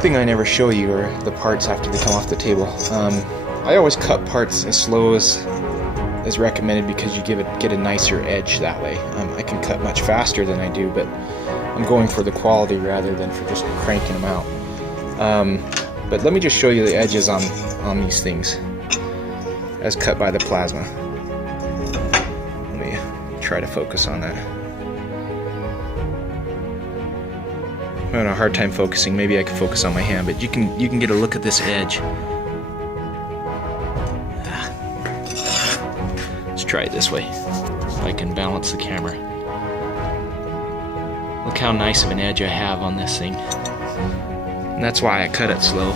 thing I never show you are the parts after they come off the table. I always cut parts as slow as recommended because you get a nicer edge that way. I can cut much faster than I do, but I'm going for the quality rather than for just cranking them out. But let me just show you the edges on these things as cut by the plasma. Let me try to focus on that. I'm having a hard time focusing. Maybe I can focus on my hand, but you can get a look at this edge. Let's try it this way, if I can balance the camera. Look how nice of an edge I have on this thing. And that's why I cut it slow.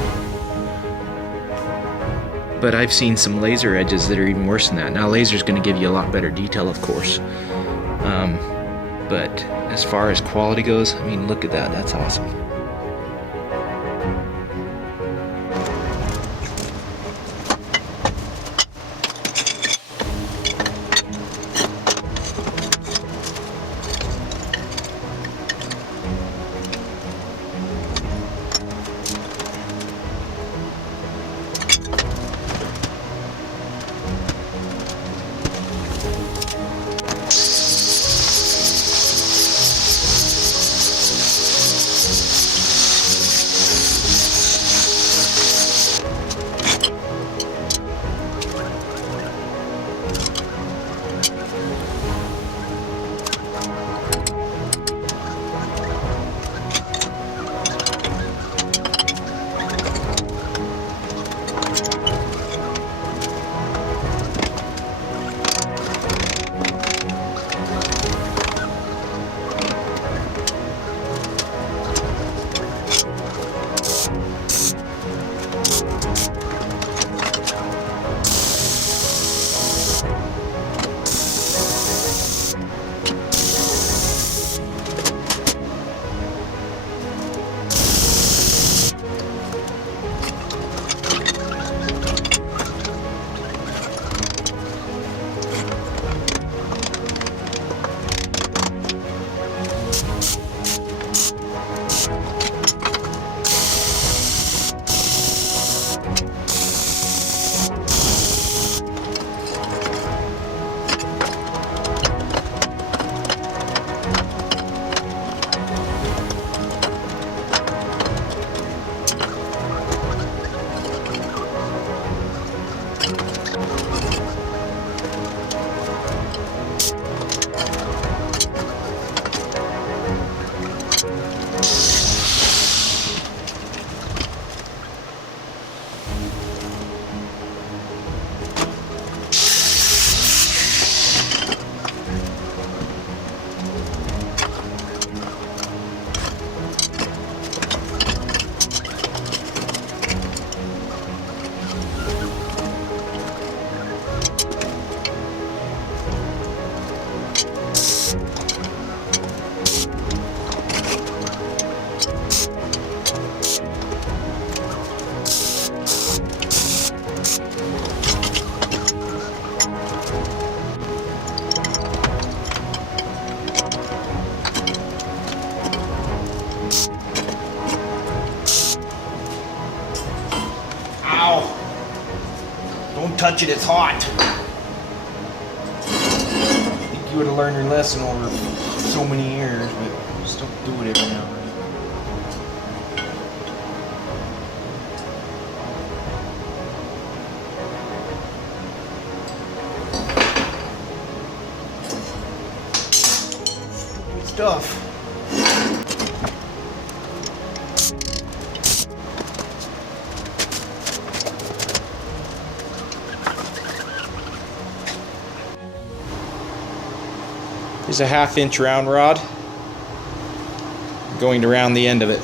But I've seen some laser edges that are even worse than that. Now laser's going to give you a lot better detail, of course. But as far as quality goes, I mean, look at that. That's awesome. Don't touch it, it's hot. I think you would have learned your lesson over so many years, but still do it every now and then. Good stuff. Here's a 1/2 inch round rod going around the end of it.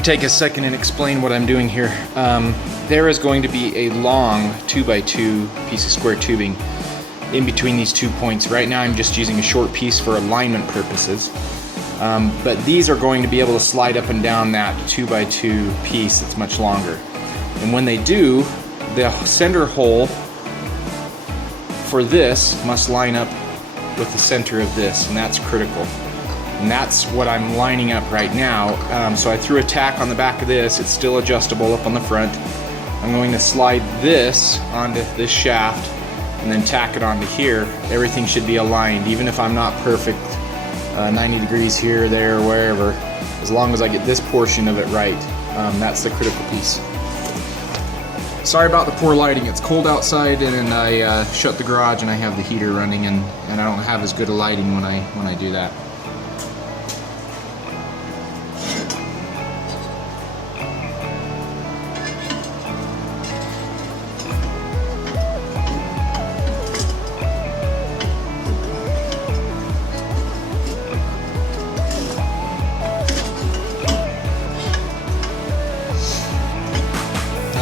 me take a second and explain what I'm doing here. There is going to be a long 2x2 piece of square tubing in between these 2 points. Right now I'm just using a short piece for alignment purposes. But these are going to be able to slide up and down that 2x2 piece that's much longer. And when they do, the center hole for this must line up with the center of this, and that's critical. And that's what I'm lining up right now. So I threw a tack on the back of this. It's still adjustable up on the front. I'm going to slide this onto this shaft and then tack it onto here. Everything should be aligned, even if I'm not perfect, 90 degrees here, there, wherever. As long as I get this portion of it right, that's the critical piece. Sorry about the poor lighting. It's cold outside, and I shut the garage and I have the heater running, and I don't have as good a lighting when I do that.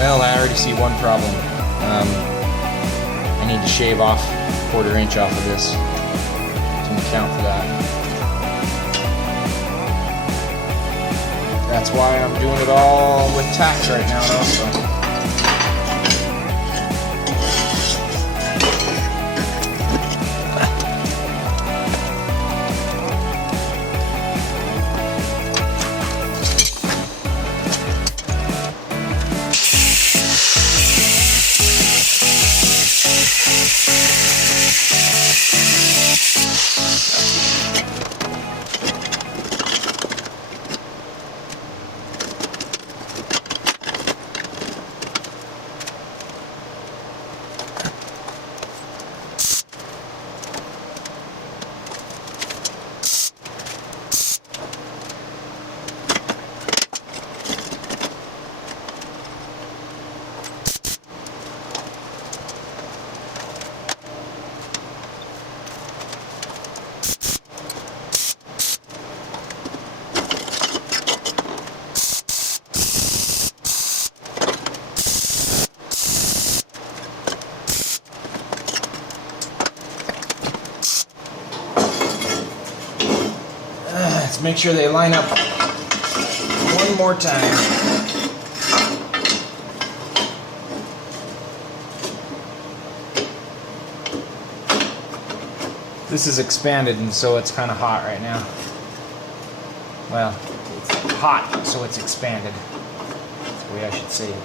Well, I already see one problem. I need to shave off a 1/4 inch off of this to account for that. That's why I'm doing it all with tacks right now, though. So. Let's make sure they line up one more time. This is expanded, and so it's kind of hot right now. Well, it's hot, so it's expanded. That's the way I should say it.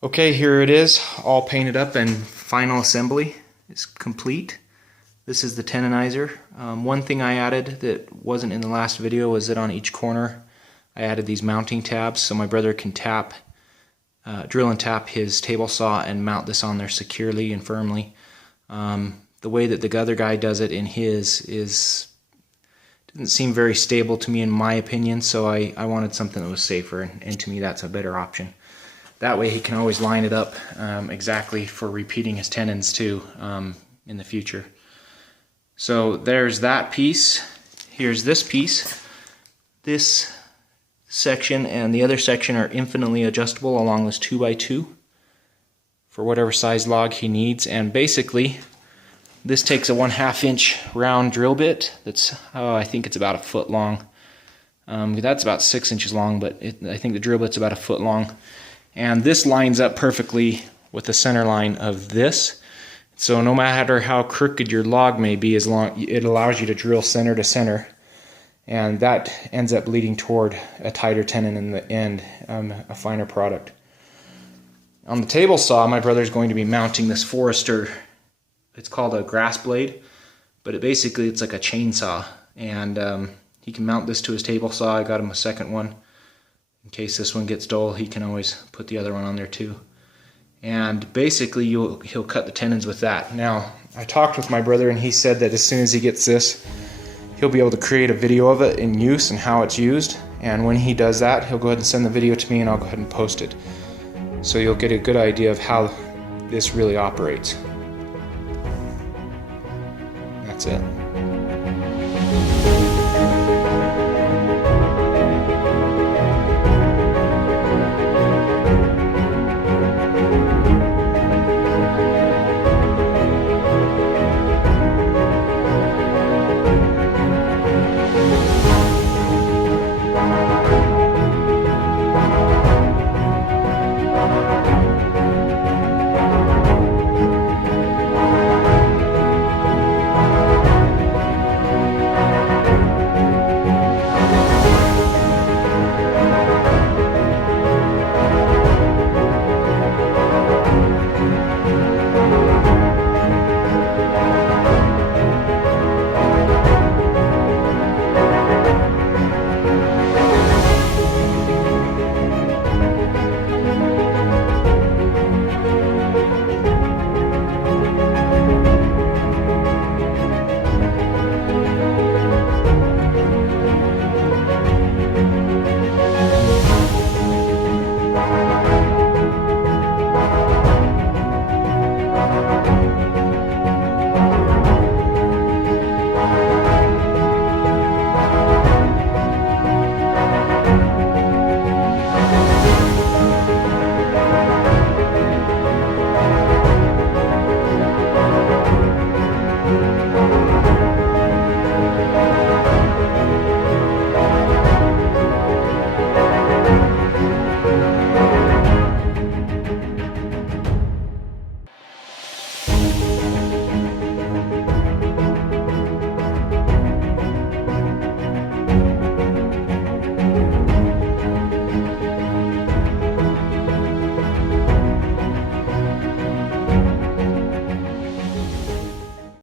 Okay, here it is, all painted up and final assembly is complete. This is the tenonizer. One thing I added that wasn't in the last video was that on each corner I added these mounting tabs so my brother can drill and tap his table saw and mount this on there securely and firmly. The way that the other guy does it in his didn't seem very stable to me in my opinion, so I wanted something that was safer, and to me that's a better option. That way he can always line it up exactly for repeating his tenons too in the future. So there's that piece. Here's this piece. This section and the other section are infinitely adjustable along this 2x2 for whatever size log he needs. And basically this takes a 1/2 inch round drill bit that's, I think it's about a foot long. That's about 6 inches long, but I think the drill bit's about a foot long. And this lines up perfectly with the center line of this. So no matter how crooked your log may be, it allows you to drill center to center. And that ends up leading toward a tighter tenon in the end, a finer product. On the table saw, my brother's going to be mounting this Forester. It's called a grass blade, but it's like a chainsaw. And he can mount this to his table saw. I got him a second one. In case this one gets dull, he can always put the other one on there too. And basically he'll cut the tenons with that. Now, I talked with my brother and he said that as soon as he gets this, he'll be able to create a video of it in use and how it's used. And when he does that, he'll go ahead and send the video to me and I'll go ahead and post it. So you'll get a good idea of how this really operates. That's it.